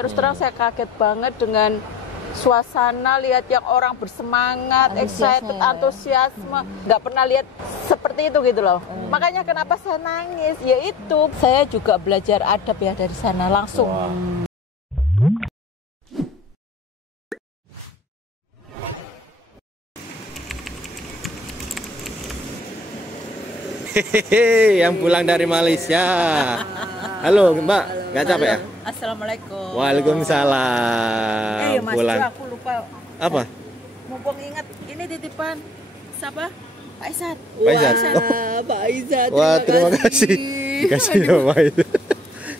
terus terang saya kaget banget dengan suasana, lihat yang orang bersemangat, excited, antusiasme. Nggak pernah lihat seperti itu gitu loh. Makanya kenapa saya nangis, yaitu saya juga belajar adab ya dari sana langsung. Hehehe, yang pulang dari Malaysia. Halo Mbak, nggak capek ya? Assalamualaikum. Waalaikumsalam. Mas, Pulang. aku lupa. Apa? Mumpung ingat, ini titipan siapa? Pak Isat. Pak Isat. Pak Isat. Wah, terima kasih. Dikasih ya Pak itu.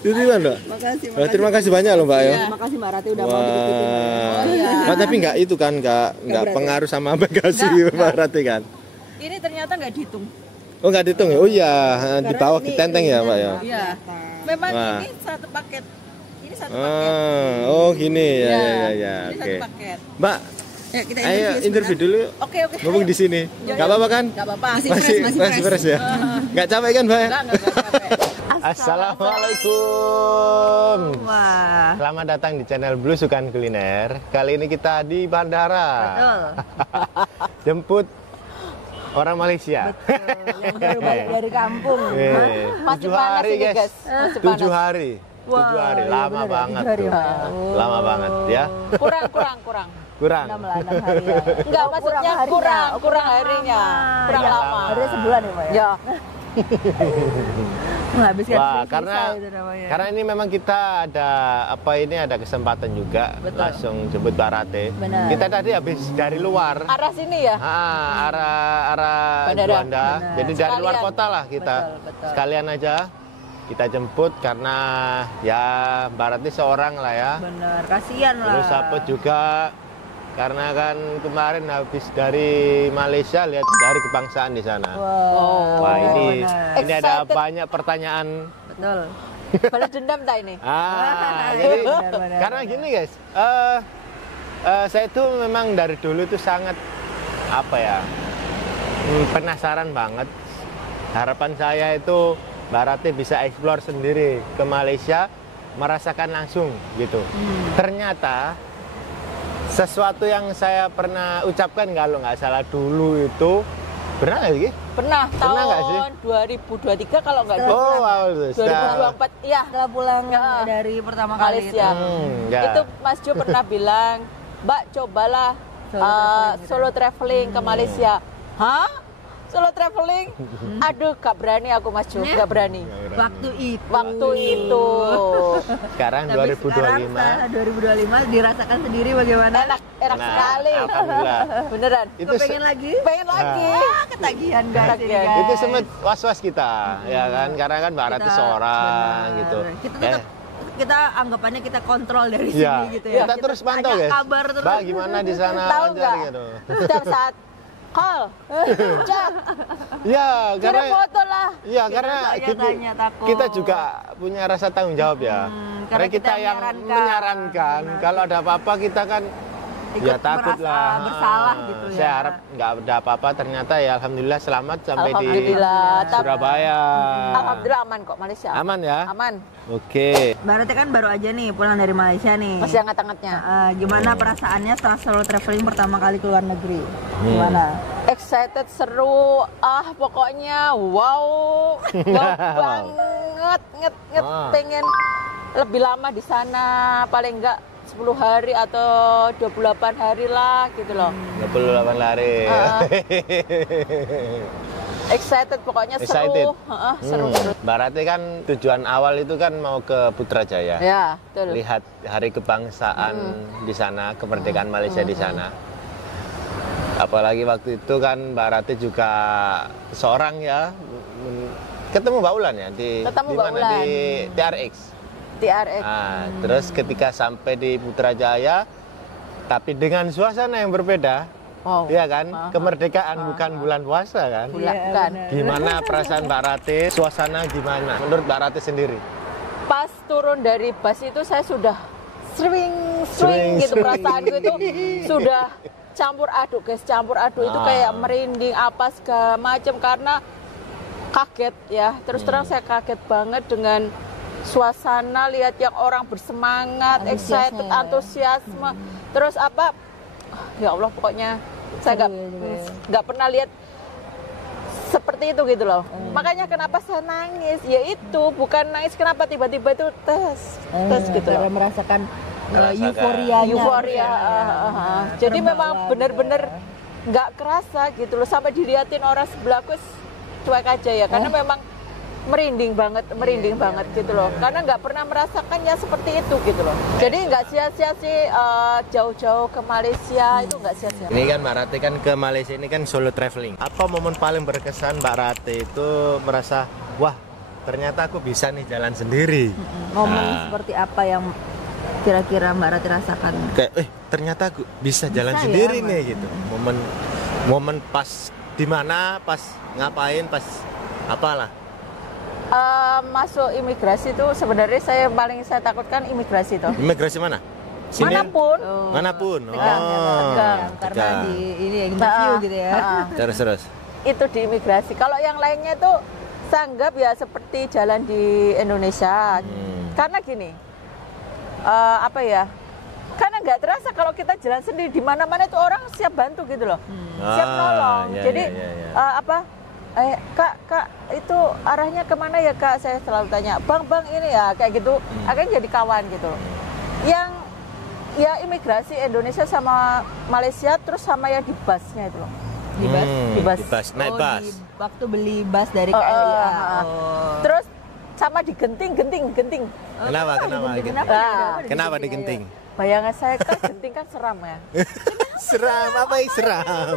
Titipan Mbak. Makasih. Terima kasih banyak loh Mbak ya. Terima kasih Mbak Rati udah Wah. mau dititipin. Mbak, tapi nggak itu kan nggak pengaruh sama bagasi Mbak Rati kan? Ini ternyata nggak dihitung. Oh nggak dihitung ya? Oh iya, di bawah ditenteng ya Mbak ya? Iya. Memang Wah. ini satu paket. Ini satu paket. Oh gini ya, Iya, ya. Ini Oke. satu paket. Mbak, Ya, kita ayo interview dulu. Oke. Ngomong di sini. Nggak apa-apa kan? Nggak apa-apa. Masih fresh ya? Nggak capek kan Mbak? Nggak capek. Assalamualaikum. Wah. Selamat datang di channel Blusukan Kuliner. Kali ini kita di bandara. Betul. Jemput orang Malaysia. Yang baru balik dari kampung. Masih 7 panas hari ini, guys. guys. Masih 7 panas. hari. 7 hari. iya Lama bener ya, banget 7 hari, tuh. Pak. Lama banget ya. Kurang. Kurang. 6 hari ya. Enggak, maksudnya kurang harinya. Kurang Iya, lama. harinya sebulan ya, Pak ya? Ya. Menghabiskan Wah, visa karena itu namanya. karena ini memang kita ada kesempatan juga. Betul. Langsung jemput Mbak Rate. Benar. Kita tadi habis dari luar. Arah sini ya? Arah Bandara. Juanda. Benar. Jadi dari luar Sekalian. kota lah kita. Betul. Sekalian aja kita jemput karena ya Mbak Rate seorang lah ya. Benar, kasihan lah. Terus apa juga karena kan kemarin habis dari Malaysia lihat dari kebangsaan di sana. Wow. Wah, ini ada Excited. banyak pertanyaan. Betul. Balas dendam tak ini? Jadi Benar. karena gini guys, saya itu memang dari dulu itu sangat penasaran banget. Harapan saya itu Mbak Rati bisa explore sendiri ke Malaysia, merasakan langsung gitu. Ternyata sesuatu yang saya pernah ucapkan kalau nggak salah dulu itu pernah nggak sih? Pernah nggak sih? tahun 2023 kalau nggak Oh, wow, 2024 iya. Setelah pulang Ya. dari pertama kali Malaysia. ya. Itu Mas Jo pernah bilang, Mbak cobalah solo traveling ke Malaysia. Hah? Solo traveling? Aduh, gak berani aku Mas Jo, gak berani. waktu itu. Sekarang Tapi 2025. sekarang setelah 2025 dirasakan sendiri bagaimana? Enak Nah, sekali. alhamdulillah. Beneran. Itu Pengen lagi? Pengen lagi. Ketagihan guys. ini, Ketagihan. guys. itu sempat was-was kita, ya kan? Karena kan Mbak Rati seorang benar. gitu. Kita tetap kita anggapannya kita kontrol dari Ya, sini gitu ya. kita terus pantau tanya guys. kabar terus. Mbak gimana di sana? Tahu wajar nggak? gitu. Setiap saat call, chat, Ya, kirim karena foto lah. ya karena tanya, takut. kita juga punya rasa tanggung jawab ya. Karena kita yang menyarankan kalau ada apa-apa kita kan ya Ikut takut merasa lah. bersalah gitu ya. Saya harap nggak ada apa-apa. Ternyata ya alhamdulillah selamat sampai di Alhamdulillah. Surabaya. Alhamdulillah aman kok Malaysia. Aman ya? Aman. Oke. Berarti kan baru aja nih pulang dari Malaysia nih. Masih hangat-hangatnya. Gimana perasaannya setelah solo traveling pertama kali ke luar negeri? Gimana? Excited, seru, pokoknya wow, banget, pengen lebih lama di sana, paling enggak 10 hari atau 28 hari lah gitu loh. 28 hari. Excited pokoknya Excited. seru. Mbak Rati kan tujuan awal itu kan mau ke Putrajaya. Ya, betul. Lihat hari kebangsaan di sana, kemerdekaan Malaysia di sana. Apalagi waktu itu kan Mbak Rati juga seorang ya, ketemu Mbak Ulan ya di Ketemu di Mbak mana Ulan. di TRX. TRX. Terus ketika sampai di Putrajaya, tapi dengan suasana yang berbeda. Wow. Iya kan, kemerdekaan bukan bulan puasa kan. Bukan. Gimana perasaan Mbak Rati? Suasana gimana? Menurut Mbak Rati sendiri? Pas turun dari bus itu saya sudah swing gitu, swing. perasaanku itu sudah campur aduk guys, itu kayak merinding apa segala macam karena kaget ya. Terus terang saya kaget banget dengan suasana, lihat yang orang bersemangat, excited, antusiasme. Terus apa? Ya Allah, pokoknya saya nggak pernah lihat seperti itu gitu loh. Makanya kenapa saya nangis? Ya itu bukan nangis, kenapa tiba-tiba itu tes gitu karena loh. merasakan Euforia. Jadi memang terbawa benar-benar nggak kerasa gitu loh, sampai diliatin orang sebelahku cuek aja ya, karena memang merinding banget gitu loh, karena nggak pernah merasakannya seperti itu gitu loh. Jadi nggak sia-sia sih jauh-jauh ke Malaysia, itu nggak sia-sia. Ini kan Mbak Rati kan ke Malaysia ini kan solo traveling. Apa momen paling berkesan Mbak Rati itu merasa, wah ternyata aku bisa nih jalan sendiri. Momen seperti apa yang kira-kira Mbak Rati rasakan? Kayak ternyata aku bisa jalan sendiri nih gitu. Momen pas di mana, pas ngapain, pas apalah. Masuk imigrasi itu sebenarnya saya takutkan imigrasi itu. Imigrasi mana? Sini? Manapun. Karena di ini interview gitu ya. Terus. Itu di imigrasi. Kalau yang lainnya itu saya anggap ya seperti jalan di Indonesia. Karena gini, apa ya? Karena nggak terasa kalau kita jalan sendiri, di mana-mana itu orang siap bantu gitu loh, siap nolong. Jadi kak itu arahnya kemana ya kak? Saya selalu tanya, bang ini ya kayak gitu. Akhirnya jadi kawan gitu. Yang ya imigrasi Indonesia sama Malaysia, terus sama yang di busnya itu loh. Di bus. Naik bus. Waktu beli bus dari KLIA. Terus sama digenting. Kenapa digenting? Bayangan saya kan genting kan seram ya. Seram apa yang seram?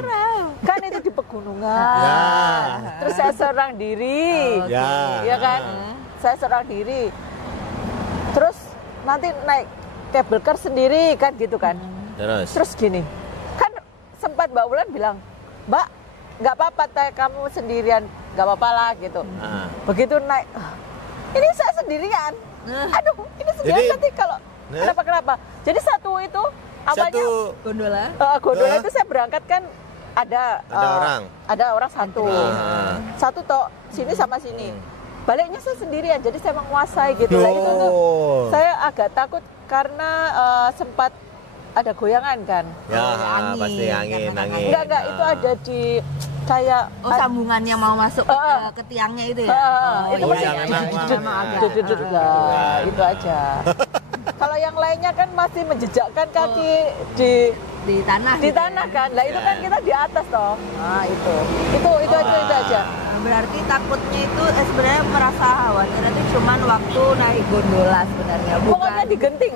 Kan itu di pegunungan. Terus saya seorang diri. Ya kan? Saya seorang diri. Terus nanti naik cable car sendiri kan gitu kan. Terus gini. Kan sempat Mbak Wulan bilang, "Mbak, nggak apa-apa kamu sendirian, nggak apa-apa lah gitu." Begitu naik, ini saya sendirian. Aduh, ini sendirian nanti kalau kenapa? Jadi satu itu awalnya gondola itu saya berangkat kan ada orang satu toh sini sama sini. Baliknya saya sendirian, jadi saya menguasai gitu lah. Itu tuh saya agak takut karena sempat ada goyangan kan. Pasti angin. Enggak, itu ada di kayak sambungan yang mau masuk ke tiangnya itu ya. Itu memang agak itu aja. Kalau yang lainnya kan masih menjejakkan kaki di tanah kan. Lah itu kan kita di atas toh. Nah, itu aja. Berarti takutnya itu sebenarnya merasa khawatir itu cuman waktu naik gondola sebenarnya. Pokoknya digenting.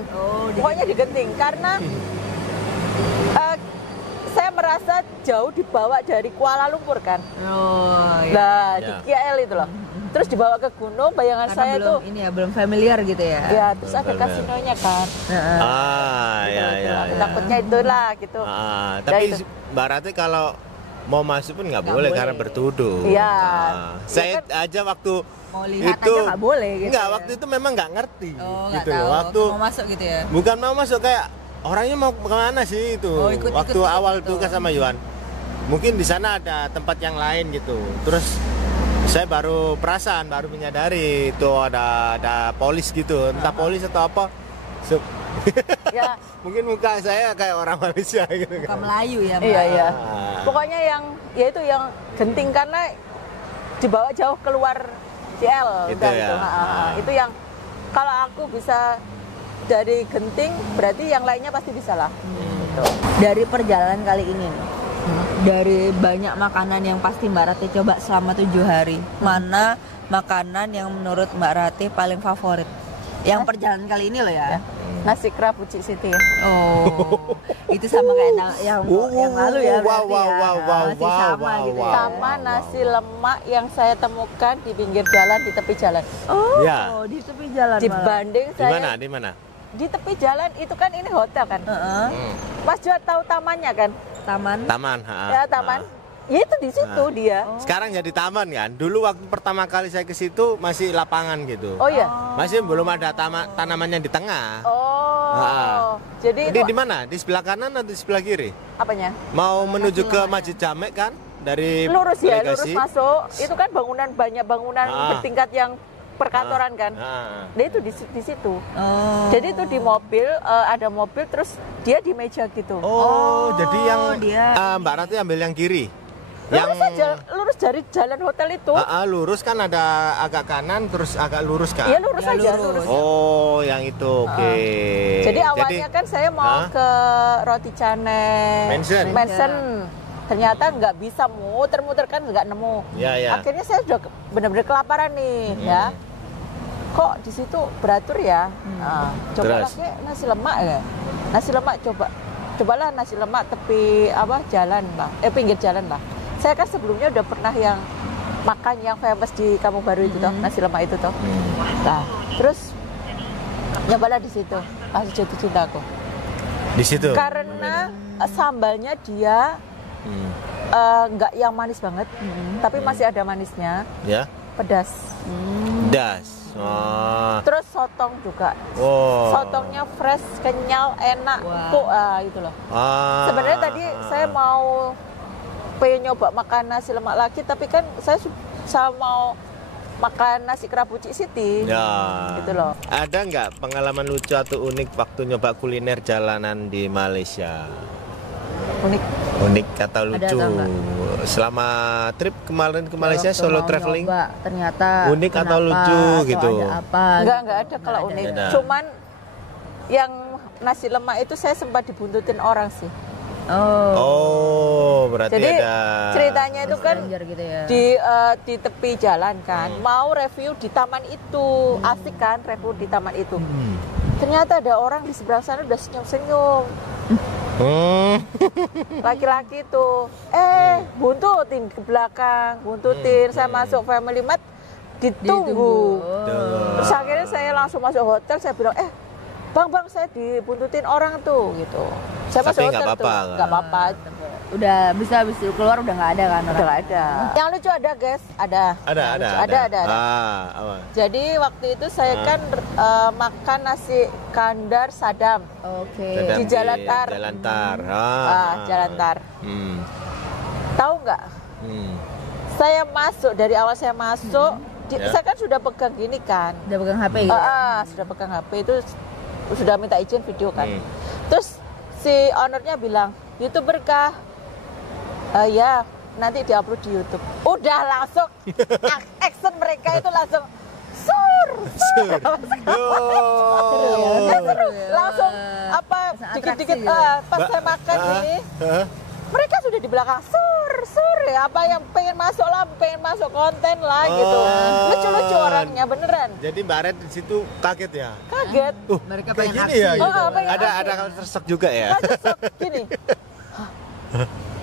Pokoknya digenting karena saya merasa jauh dibawa dari Kuala Lumpur kan. Di KL itu loh. Terus dibawa ke gunung, bayangan karena saya tuh belum familiar gitu ya. Ya, terus ada kasinonya kan. Takutnya itulah gitu. Tapi Mbak Rati kalau mau masuk pun nggak boleh karena bertuduh. Iya. Saya aja waktu mau lihat itu aja nggak boleh gitu. Nggak, waktu itu memang nggak ngerti. Gitu. Waktu mau masuk gitu ya. Bukan mau masuk, kayak orangnya mau kemana sih itu. Waktu awal tuh kan sama Yuan. Mungkin di sana ada tempat yang lain gitu. Terus saya baru menyadari itu ada polis gitu, entah polis atau apa. Ya. Mungkin muka saya kayak orang Malaysia gitu. Muka Melayu ya, Mbak. Iya. Pokoknya yang genting karena dibawa jauh keluar CL itu ya. Itu yang kalau aku bisa dari genting, berarti yang lainnya pasti bisa lah. Gitu. Dari perjalanan kali ini, dari banyak makanan yang pasti Mbak Rati coba selama 7 hari, mana makanan yang menurut Mbak Rati paling favorit? Yang perjalanan kali ini loh ya. Nasi kera Pucik City. Itu sama kayak yang lalu ya. Masih sama gitu ya. Sama nasi lemak yang saya temukan di pinggir jalan, di tepi jalan. Di tepi jalan. Dibanding saya. Di mana? Di tepi jalan itu kan ini hotel kan. Mas Juat tahu tamannya kan? Taman. Ya, taman. Ya itu di situ dia. Sekarang jadi taman kan. Dulu waktu pertama kali saya ke situ masih lapangan gitu. Oh iya. Masih belum ada tanamannya di tengah. Jadi di mana? Di sebelah kanan atau di sebelah kiri? Apanya? Mau menuju ke Masjid Jamek kan? Dari lurus ya, delegasi. lurus masuk. Itu kan banyak bangunan bertingkat yang perkantoran kan. Dia itu di situ. Jadi itu di mobil, ada mobil terus dia di meja gitu. Jadi yang dia Mbak Rati ambil yang kiri. Lurus dari jalan hotel itu. Lurus kan ada agak kanan terus agak lurus kan? Iya lurus aja, lurus. Oh, yang itu, oke. Jadi awalnya kan saya mau ke Roti Canai Mansion. Ternyata nggak bisa, muter-muter kan nggak nemu. Ya. Akhirnya saya sudah benar-benar kelaparan nih, ya. Kok di situ beratur ya? Coba lagi nasi lemak ya. Nasi lemak cobalah nasi lemak tepi jalan lah, pinggir jalan lah. Saya kan sebelumnya udah pernah yang makan yang famous di Kampung Baru itu toh, nasi lemak itu toh. Nah, terus nyobalah di situ, langsung jatuh cinta aku. Di situ. Karena sambalnya dia nggak yang manis banget, tapi masih ada manisnya. Ya. Pedas. Pedas. Terus sotong juga. Sotongnya fresh, kenyal, enak. Itu loh. Sebenarnya tadi saya pengen nyoba makan nasi lemak lagi, tapi kan saya mau makan nasi kerapu Cik Siti. Gitu loh. Ada nggak pengalaman lucu atau unik waktu nyoba kuliner jalanan di Malaysia? Unik atau lucu? Selama trip kemarin ke Malaysia solo traveling? Ternyata unik atau lucu gitu? Enggak ada kalau unik. Cuman yang nasi lemak itu saya sempat dibuntutin orang sih. Berarti jadi ada ceritanya itu kan gitu ya. di tepi jalan kan, mau review di taman itu, asik kan review di taman itu. Ternyata ada orang di seberang sana udah senyum-senyum. Laki-laki tuh, buntutin ke belakang, saya masuk Family Mart, ditunggu. Terus akhirnya saya langsung masuk hotel, saya bilang, bang saya dibuntutin orang tuh gitu. Saya masuk hotel tuh, nggak apa-apa. Udah bisa keluar udah nggak ada kan? Udah nggak ada. Yang lucu ada guys, ada. Jadi waktu itu saya kan makan nasi kandar Sadam. Di Jalan Tar. Jalan Tar. Tahu nggak? Saya masuk dari awal saya masuk, saya kan sudah pegang gini kan. Sudah pegang HP gitu. Sudah pegang HP itu sudah minta izin video kan. Terus si ownernya bilang, "YouTuber kah?" Ya, nanti diupload di YouTube. Udah langsung action mereka itu langsung sur. Seru. Langsung dikit-dikit pas saya makan ini. Mereka sudah di belakang sur ya, yang pengen masuk konten lah gitu. Lucu-lucu orangnya beneran. Jadi Mbak Red di situ kaget ya? Kaget. Mereka pengen gini aksi. Ya, gitu. Ada aksi. kalau tersok juga ya? Tersok gini.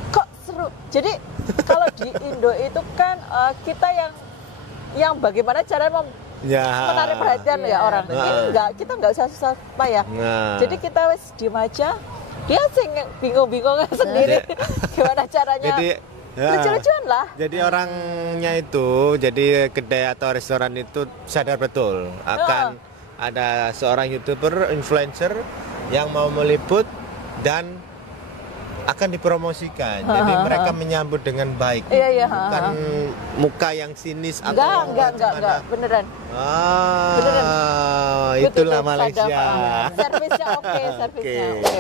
Kok seru. Jadi kalau di Indo itu kan kita yang bagaimana cara menarik perhatian ya orang. Ini kita nggak usah susah payah. Jadi kita diem aja. Dia bingung-bingung sendiri gimana caranya. Jadi lucu-lucuan lah. Jadi orangnya itu, jadi kedai atau restoran itu sadar betul akan ada seorang YouTuber, influencer yang mau meliput dan akan dipromosikan. Jadi mereka menyambut dengan baik. Bukan muka yang sinis atau enggak, beneran. Beneran. Itulah Malaysia. Servisnya oke.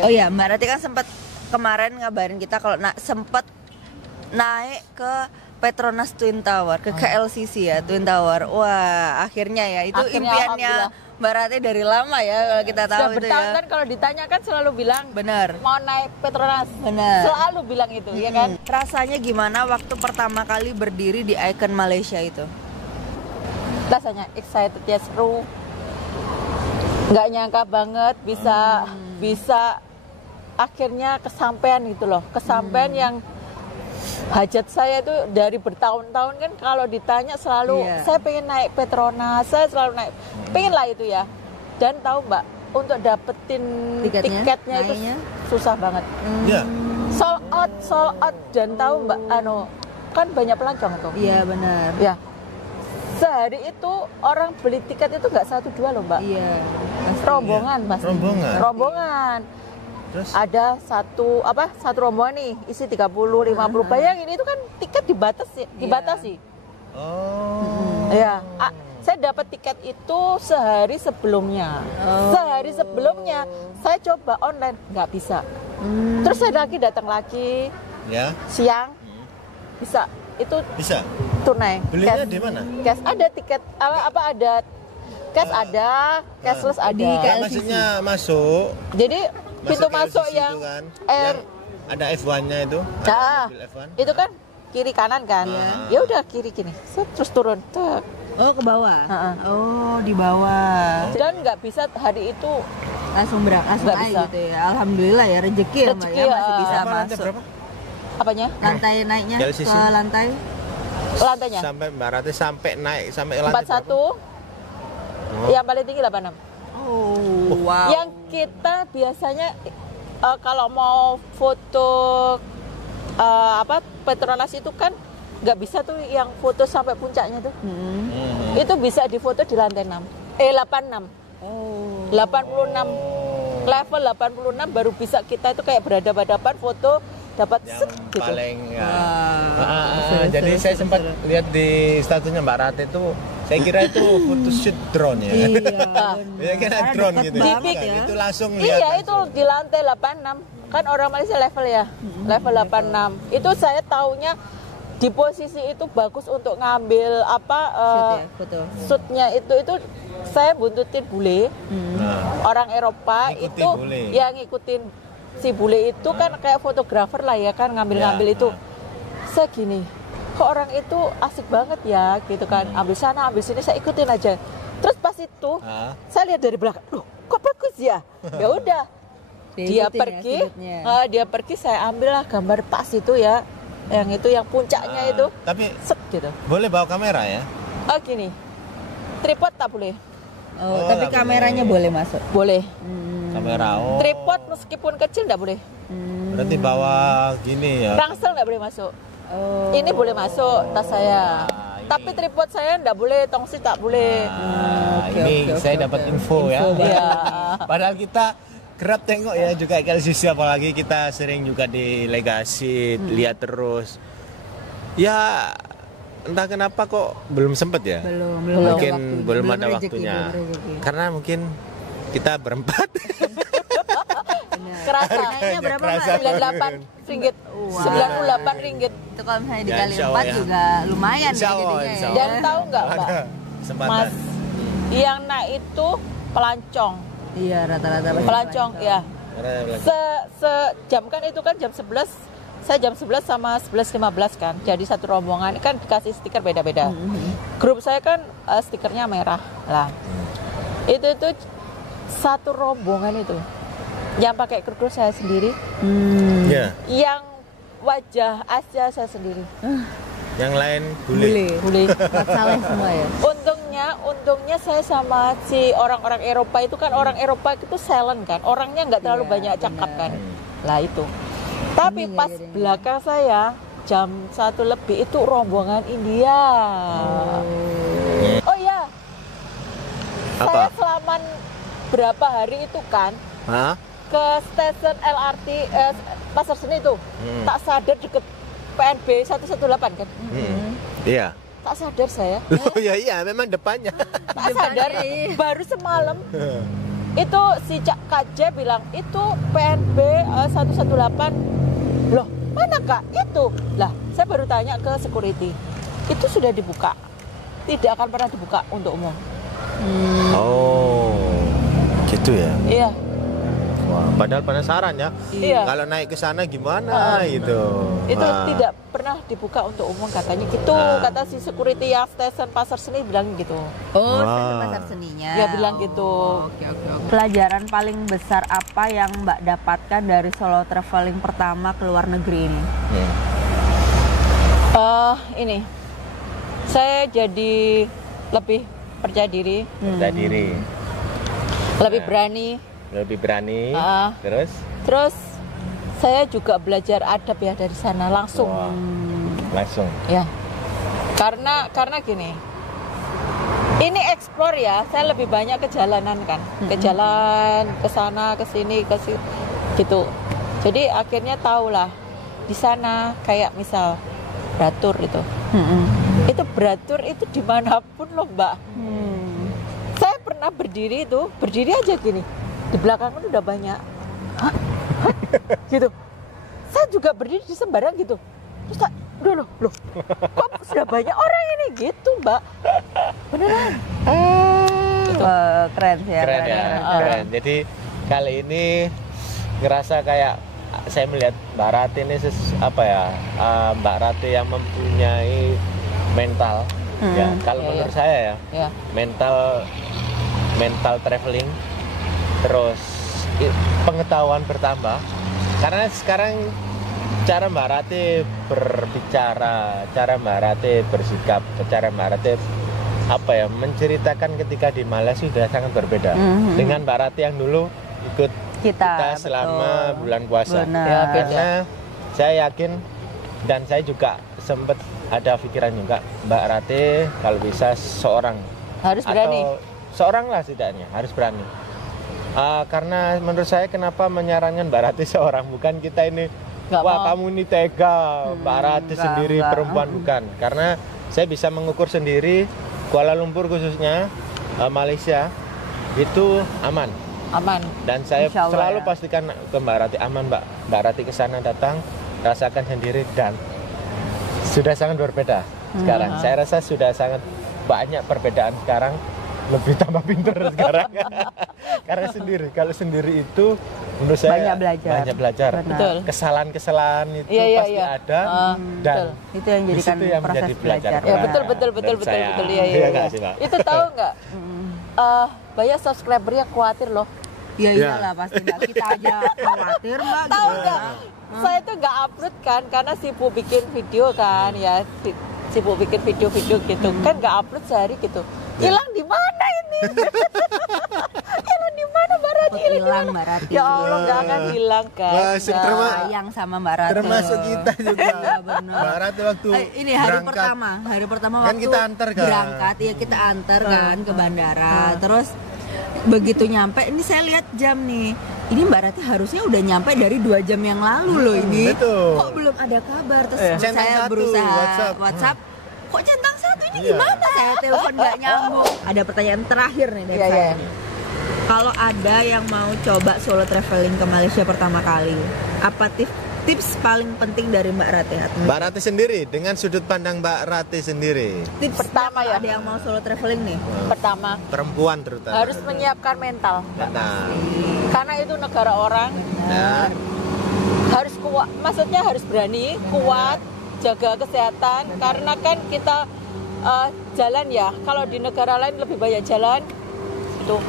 Oh ya, Mbak Rati kan sempat kemarin ngabarin kita kalau sempat naik ke Petronas Twin Tower, ke KLCC ya, Twin Tower. Wah, akhirnya ya, itu impiannya Mbak Rati dari lama ya kalau kita tahu sudah itu bertahun kan kalau ditanya kan selalu bilang benar mau naik Petronas. Benar. Selalu bilang itu, ya kan? Rasanya gimana waktu pertama kali berdiri di Icon Malaysia itu? Rasanya excited ya, seru. Nggak nyangka banget bisa akhirnya kesampaian gitu loh. Kesampaian yang hajat saya itu dari bertahun-tahun kan kalau ditanya selalu saya pengen naik Petronas, saya selalu naik, pengen lah itu ya. Dan tahu Mbak, untuk dapetin tiketnya itu susah banget. Sold out dan tahu Mbak, kan banyak pelancong tuh. Iya benar. Ya, sehari itu orang beli tiket itu nggak 1-2 loh Mbak. Iya. Rombongan pasti. Rombongan. Terus? Ada satu rombongan nih isi 30-50. Bayangin itu kan tiket dibatasi. Oh. Ya, saya dapat tiket itu sehari sebelumnya. Sehari sebelumnya saya coba online, nggak bisa. Terus saya datang lagi Ya. siang, bisa. Itu Bisa. tunai. Belinya Cash. di mana? Cash ada tiket apa ada cash ada, cashless ada. Di KLCC. Maksudnya masuk Jadi pintu ke masuk LCC yang itu kan, air yang ada F1-nya itu. Ada Nah, mobil F1. itu kan kiri kanan kan. Ya udah kiri gini. Set, terus turun. Tek. Oh, ke bawah. Ha-ha. Oh, di bawah. Dan nggak bisa hari itu Langsung langsung Nggak aja bisa. gitu ya. Alhamdulillah ya rezeki ya, Mbak, Rezeki, ya masih ya. bisa Berapa, lantai masuk. berapa? apanya? Lantai naiknya LCC. ke lantai Lantainya Sampai Mbak Rati sampai naik sampai lantai 41. Yang paling tinggi 86. Oh, wow. Yang kita biasanya kalau mau foto Petronas itu kan nggak bisa tuh yang foto sampai puncaknya tuh. Itu bisa difoto di lantai 6. 86. Oh. 86. Level 86 baru bisa kita itu kayak berhadapan-hadapan foto dapat yang set gitu. paling ya. Seru, Jadi seru, saya seru, sempat seru. lihat di statusnya Mbak Rati itu, saya kira itu photoshoot drone ya. Iya. Ya kan Karena drone deket gitu. banget Bukan, ya. itu langsung lihat. Iya itu di lantai 86. Kan orang Malaysia level ya. Level 86. Itu saya taunya di posisi itu bagus untuk ngambil Shoot ya, foto. shootnya itu saya buntutin bule. Nah, Orang Eropa Ngikutin itu bule. yang ngikutin si bule itu kan kayak fotografer lah ya kan ngambil-ngambil Ya, itu. Saya gini, kok orang itu asik banget ya gitu kan. Ambil sana, ambil sini saya ikutin aja. Terus pas itu saya lihat dari belakang, loh kok bagus ya? Ya udah. Dia Diikutin ya, pergi, sudutnya. dia pergi saya ambil lah gambar pas itu ya. Yang itu yang puncaknya itu. Tapi Set gitu. boleh bawa kamera ya? Oh gini. Tripod tak boleh. Oh, Oh, tapi nggak kameranya boleh masuk. Boleh. Kamera. Oh. Tripod meskipun kecil enggak boleh. Berarti bawa gini ya. Rangsel nggak boleh masuk. Oh. Ini boleh masuk tas saya. ini. Tapi tripod saya nggak boleh, tongsi tak boleh. Oke, Ini oke, saya oke, dapat oke. info ya. Iya. Padahal kita kerap tengok ya juga KLCC, apalagi kita sering juga di legasi lihat terus. Ya entah kenapa kok belum sempet ya. Belum Belum. ada Mungkin waktunya. belum ada rezeki, waktunya. belum rezeki. Karena mungkin kita berempat. Benar. Kerasa. Harganya berapa, Mbak? kerasa. 98 ringgit. Wow. 98 ringgit. Itu kalau misalnya Ya, dikali insya Allah 4 ya. juga lumayan Insya ya Allah, jadinya insya ya. Allah. Dan tahu nggak Mbak? Ada kesempatan. Mas, yang naik itu pelancong. Iya, rata-rata pasti Pelancong, ya. Karena Sejam kan itu kan jam 11. Saya jam 11 sama 11.15 kan. Jadi satu rombongan kan dikasih stiker beda-beda. Grup saya kan stikernya merah lah. Itu satu rombongan itu. Yang pakai kerudung saya sendiri, ya, yang wajah Asia saya sendiri. yang lain bule. Boleh. Mat saleh semua ya. Untungnya saya sama si orang-orang Eropa itu kan orang Eropa itu silent kan. Orangnya nggak terlalu Iya, banyak cakap benar. kan. Lah itu. Tapi Ini pas jadinya. belakang saya jam 1 lebih itu rombongan India. Oh ya. Saya Apa? selama berapa hari itu kan Hah? ke stasiun LRT Pasar Seni itu. Tak sadar deket PNB 118 kan. Iya. Tak sadar saya. Oh ya iya, memang depannya. Tak sadar baru semalam itu si Kak J bilang itu PNB 118. Loh mana Kak itu? Lah saya baru tanya ke security, itu sudah dibuka, tidak akan pernah dibuka untuk umum. Oh, gitu ya. Iya. Wah, padahal penasaran ya. Iya. Kalau naik ke sana gimana gitu. Itu Wah. tidak pernah dibuka untuk umum katanya gitu. Kata si security yang stasiun Pasar Seni bilang gitu. Oh, Wah. stasiun pasar seninya. Ya bilang gitu. Oke, oke, oke. Pelajaran paling besar apa yang Mbak dapatkan dari solo traveling pertama ke luar negeri ini? Ini saya jadi lebih percaya diri, Percaya diri, lebih berani. lebih berani. Ah. Terus Saya juga belajar adab ya dari sana langsung. wah, langsung. Ya. Karena gini. Ini explore ya, saya lebih banyak ke jalanan kan. Ke jalan, ke sana, ke sini, gitu. Jadi akhirnya tahulah di sana kayak misal Batur itu. Itu beratur itu dimanapun loh Mbak. Saya pernah berdiri aja gini. Di belakang itu udah banyak. Hah? Gitu. Saya juga berdiri di sembarang gitu. Terus tak, loh, kok sudah banyak orang ini gitu Mbak. Beneran. Keren sih ya. Keren. Jadi kali ini ngerasa kayak saya melihat Mbak Rati ini Mbak Rati yang mempunyai mental. Ya, kalau menurut saya ya. Mental traveling, terus pengetahuan bertambah. Karena sekarang cara Mbak Rati berbicara, cara Mbak Rati bersikap, cara Mbak Rati menceritakan ketika di Malaysia sudah sangat berbeda dengan Mbak Rati yang dulu ikut kita selama bulan puasa. Ya, karena saya yakin dan saya juga sempat ada pikiran juga Mbak Rati kalau bisa seorang harus berani. Atau seorang lah setidaknya harus berani. Karena menurut saya kenapa menyarankan Mbak Rati seorang, bukan kita ini kamu ini tega, Mbak Rati sendiri perempuan, bukan. Karena saya bisa mengukur sendiri Kuala Lumpur khususnya Malaysia itu aman. Dan saya selalu pastikan ke Mbak Rati aman Mbak Rati ke sana datang rasakan sendiri dan sudah sangat berbeda sekarang. Saya rasa sudah sangat banyak perbedaan sekarang, lebih tambah pinter sekarang. Karena kalau sendiri itu menurut saya banyak belajar. Betul. Kesalahan itu pasti ada dan itu yang jadikan proses belajar. Ya betul. Iya. Itu tahu nggak? Banyak subscribernya khawatir loh. Ya iyalah pasti Mbak, kita aja khawatir Mbak. Tahu nggak? Saya tuh nggak upload kan karena sibuk bikin video kan ya, sibuk bikin video-video gitu kan, nggak upload sehari gitu. Hilang di mana ini? Hilang di mana Mbak Rati? Hilang Mbak Rati. Ya Allah, nggak akan hilang kan. Sayang sama Mbak Rati. Termasuk kita juga. Mbak Rati waktu ini hari pertama kan waktu kita antar kan. Berangkat ya kita antar kan ke bandara. Terus begitu nyampe, ini saya lihat jam nih. Ini Mbak Rati harusnya udah nyampe dari 2 jam yang lalu loh ini. Betul. Kok belum ada kabar? Terus saya berusaha WhatsApp. Kok centang satu ini gimana? Saya telepon nggak nyambung. Ada pertanyaan terakhir nih dari saya nih. Kalau ada yang mau coba solo traveling ke Malaysia pertama kali, apa tips paling penting dari Mbak Rati? Mbak Rati sendiri, dengan sudut pandang Mbak Rati sendiri. Tips pertama ya, ada yang mau solo traveling nih. Pertama, perempuan terutama harus menyiapkan mental. Karena itu negara orang. Harus kuat, maksudnya harus berani, kuat, jaga kesehatan. Karena kan kita jalan ya, kalau di negara lain lebih banyak jalan. Itu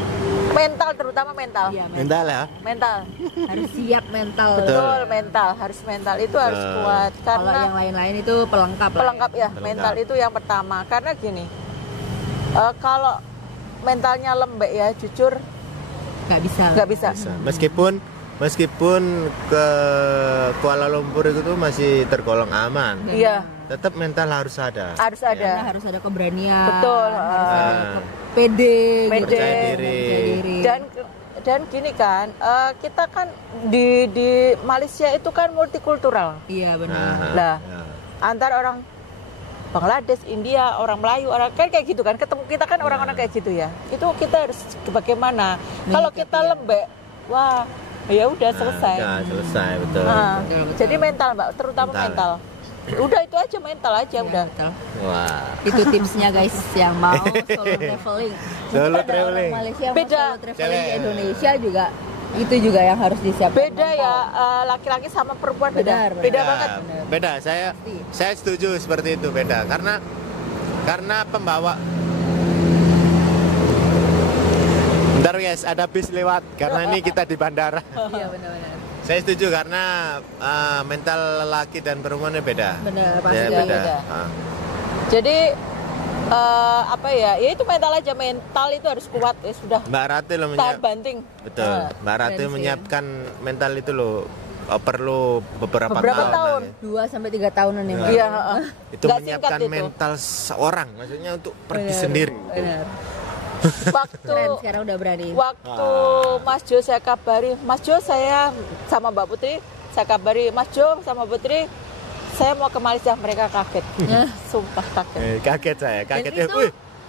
mental, terutama mental. Iya, mental ya. Mental. Harus siap mental. Betul, mental, harus mental itu harus kuat. Karena kalau yang lain-lain itu pelengkap ya. Mental itu yang pertama. Karena gini, kalau mentalnya lembek ya, jujur nggak bisa. Meskipun ke Kuala Lumpur itu masih tergolong aman. Iya. Tetap mental harus ada. Harus ada. Ya, harus ada keberanian. Betul. Harus ada pede. Percaya diri. Dan gini kan, kita kan di Malaysia itu kan multikultural. Iya benar. Nah, antara orang Bangladesh, India, orang Melayu, orang kan kayak gitu kan. Ketemu kita kan orang-orang kayak gitu ya. Itu kita harus bagaimana? Kalau kita lembek, wah, ya udah selesai. Selesai, betul. Betul. Jadi mental, Mbak, terutama mental. Udah itu aja, mental aja udah. Betul. Wah. Itu tipsnya guys yang mau solo traveling. Solo traveling. Malaysia Beda. Solo traveling di Indonesia juga itu juga yang harus disiapkan. Beda mental. Ya, laki-laki sama perempuan beda. Beda banget. Beda. Saya setuju seperti itu, beda. Karena pembawa. Bentar guys, ada bis lewat karena ini kita di bandara. Iya benar-benar. Saya setuju karena mental lelaki dan perempuannya beda. Benar, pasti ya, beda. Jadi ya itu mental aja, mental itu harus kuat ya sudah. Mbak Rati loh tahan banting. Betul. Mbak Rati menyiapkan mental itu loh perlu beberapa tahun. 2 sampai 3 tahunan ya, Mbak. Iya, Itu menyiapkan mental seorang, maksudnya untuk pergi sendiri. Benar. Waktu sekarang udah berani. Waktu Mas Jo saya kabari, Mas Jo saya sama Mbak Putri, saya kabari Mas Jo sama Putri, saya mau ke Malaysia, mereka kaget. Sumpah kaget. Kaget saya, kaget ya.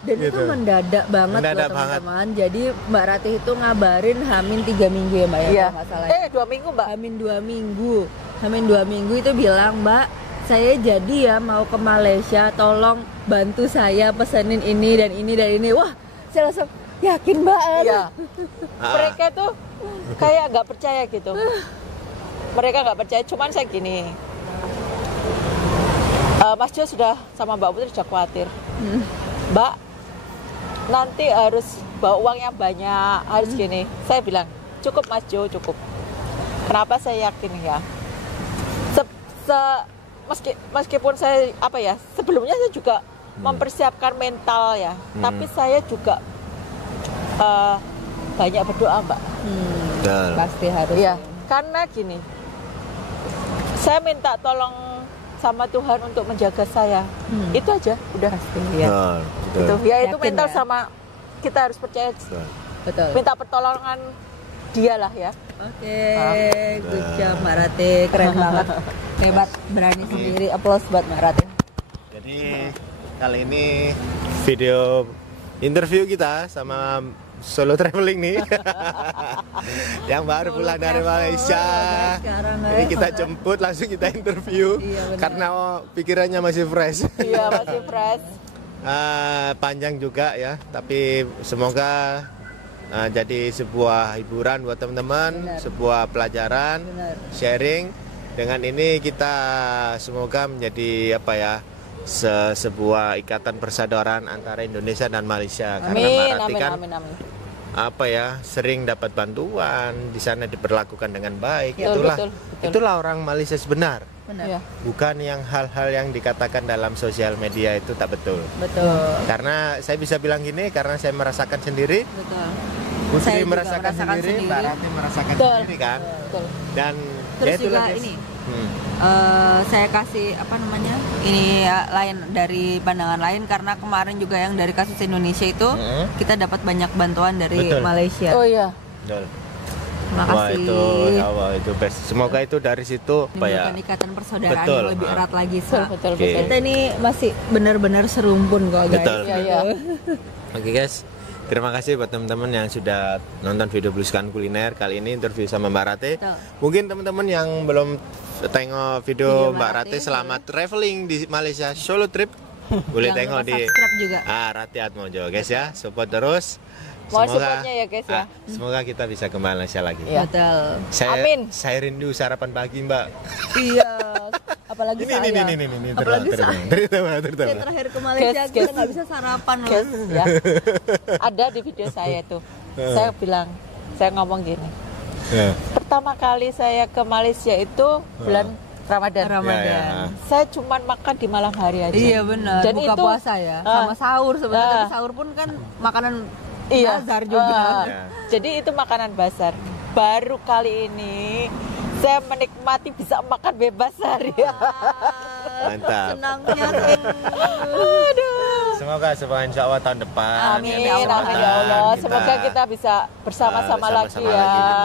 Dan itu mendadak banget Mendadak loh teman-teman. Jadi Mbak Ratih itu ngabarin Hamin 3 minggu ya Mbak ya, Iya. kalau nggak salah. 2 minggu Mbak. Hamin 2 minggu. Hamin 2 minggu itu bilang, Mbak, saya jadi ya mau ke Malaysia, tolong bantu saya pesenin ini dan ini dan ini. Wah, saya langsung yakin banget. Iya. Mereka tuh kayak nggak percaya gitu. Mereka nggak percaya, cuman saya gini. Mas Jo sudah sama Mbak Putri sudah khawatir. Mbak, nanti harus bawa uang yang banyak, harus gini. Saya bilang, cukup Mas Jo, cukup. Kenapa saya yakin ya? Meskipun saya sebelumnya saya juga mempersiapkan mental ya, tapi saya juga banyak berdoa Mbak. Pasti harus. Iya, karena gini, saya minta tolong sama Tuhan untuk menjaga saya. Itu aja, udah. Pasti ya. Itu ya, itu Yakin mental ya? sama kita harus percaya. Betul. Minta pertolongan dia lah ya. Oke, good job Mbak Ratih, keren banget. Hebat, berani sendiri. Applause buat Mbak Ratih. Jadi kali ini video interview kita sama solo traveling nih yang baru pulang dari Malaysia. Ini kita jemput langsung kita interview. Iya, karena pikirannya masih fresh. Iya, masih fresh. Panjang juga ya, tapi semoga jadi sebuah hiburan buat teman-teman, sebuah pelajaran, sharing. Dengan ini kita semoga menjadi sebuah ikatan persaudaraan antara Indonesia dan Malaysia. Karena Mbak Ratih kan sering dapat bantuan di sana, diperlakukan dengan baik. Betul. Itulah orang Malaysia sebenar. Benar. Bukan yang hal-hal yang dikatakan dalam sosial media itu tak betul. Betul. Karena saya bisa bilang gini, karena saya merasakan sendiri. Betul. Putri Saya juga merasakan sendiri, Mbak Ratih merasakan sendiri kan. Betul. Dan Terus ya itulah, juga guys. ini, saya kasih ini ya, lain dari pandangan lain, karena kemarin juga yang dari kasus Indonesia itu kita dapat banyak bantuan dari Betul. Malaysia. Oh iya. Betul. Makasih. Wah itu, ya Allah, itu best. Semoga itu dari situ Menimbulkan ikatan persaudaraan Betul. yang lebih erat lagi. Betul. Oke. Kita ini masih benar-benar serumpun kok guys. Betul. Iya. Oke guys, terima kasih buat teman-teman yang sudah nonton video Blueskan Kuliner. Kali ini interview sama Mbak Ratih. Betul. Mungkin teman-teman yang belum tengok video Mbak Mbak Ratih, Ratih selamat traveling di Malaysia solo trip, boleh Jangan tengok lupa di subscribe juga. Ratih Atmojo guys ya. Support terus. Mohon supportnya ya guys ya. Semoga kita bisa ke Malaysia lagi. Iya. Betul. Amin. Saya rindu sarapan pagi Mbak. Iya. Apalagi Ini saya. Apalagi saya. Terutama. Saya terakhir ke Malaysia Guys, kita nggak bisa sarapan loh. Guys, ya. Ada di video saya tuh. Saya bilang, saya ngomong gini. Ya. Pertama kali saya ke Malaysia itu bulan Ramadan. Ramadan. Saya cuma makan di malam hari aja. Iya benar. Dan Buka itu puasa ya. Sama sahur sebenarnya. Tapi sahur pun kan makanan bazar juga. Ya. Jadi itu makanan bazar. Baru kali ini saya menikmati bisa makan bebas hari. Mantap. Senangnya. Semoga insya Allah tahun depan. Amin, ya, amin ya Allah. Semoga kita bisa bersama-sama lagi ya. Kita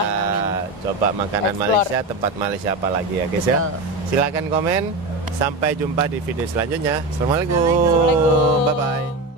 coba makanan Explore. Malaysia, tempat Malaysia apa lagi ya guys ya. Silakan komen. Sampai jumpa di video selanjutnya. Assalamualaikum. Assalamualaikum. Bye bye.